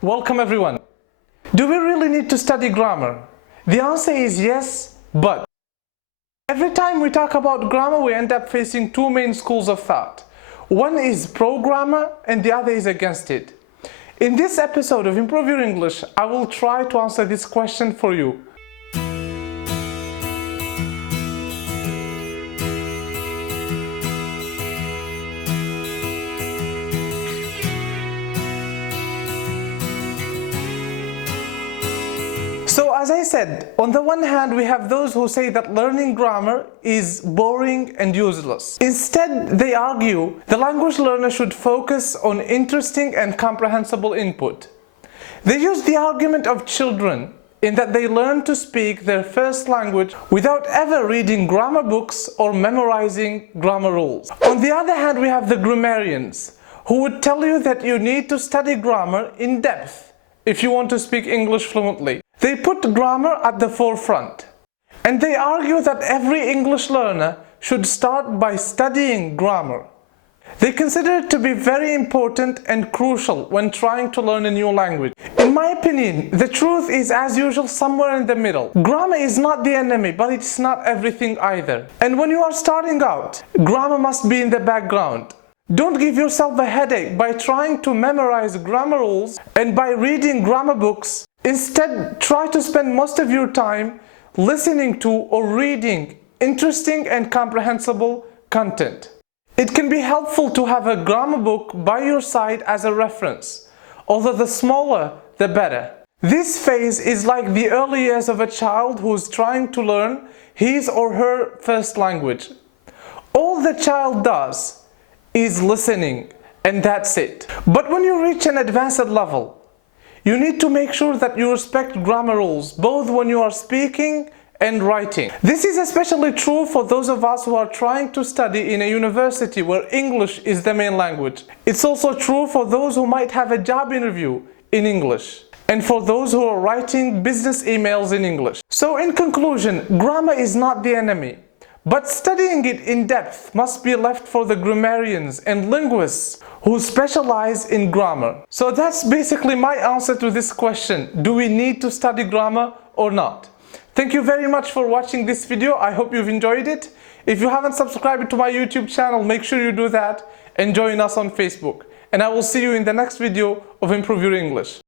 Welcome everyone. Do we really need to study grammar? The answer is yes, but every time we talk about grammar, we end up facing two main schools of thought. One is pro-grammar and the other is against it. In this episode of Improve Your English, I will try to answer this question for you. So as I said, on the one hand, we have those who say that learning grammar is boring and useless. Instead, they argue the language learner should focus on interesting and comprehensible input. They use the argument of children in that they learn to speak their first language without ever reading grammar books or memorizing grammar rules. On the other hand, we have the grammarians who would tell you that you need to study grammar in depth if you want to speak English fluently. They put grammar at the forefront, and they argue that every English learner should start by studying grammar. They consider it to be very important and crucial when trying to learn a new language. In my opinion, the truth is, as usual, somewhere in the middle. Grammar is not the enemy, but it's not everything either. And when you are starting out, grammar must be in the background. Don't give yourself a headache by trying to memorize grammar rules and by reading grammar books. Instead, try to spend most of your time listening to or reading interesting and comprehensible content. It can be helpful to have a grammar book by your side as a reference, although the smaller, the better. This phase is like the early years of a child who is trying to learn his or her first language. All the child does is listening, and that's it. But when you reach an advanced level, you need to make sure that you respect grammar rules, both when you are speaking and writing. This is especially true for those of us who are trying to study in a university where English is the main language. It's also true for those who might have a job interview in English, and for those who are writing business emails in English. So in conclusion, grammar is not the enemy, but studying it in depth must be left for the grammarians and linguists who specialize in grammar. So that's basically my answer to this question. Do we need to study grammar or not? Thank you very much for watching this video. I hope you've enjoyed it. If you haven't subscribed to my YouTube channel, make sure you do that and join us on Facebook. And I will see you in the next video of Improve Your English.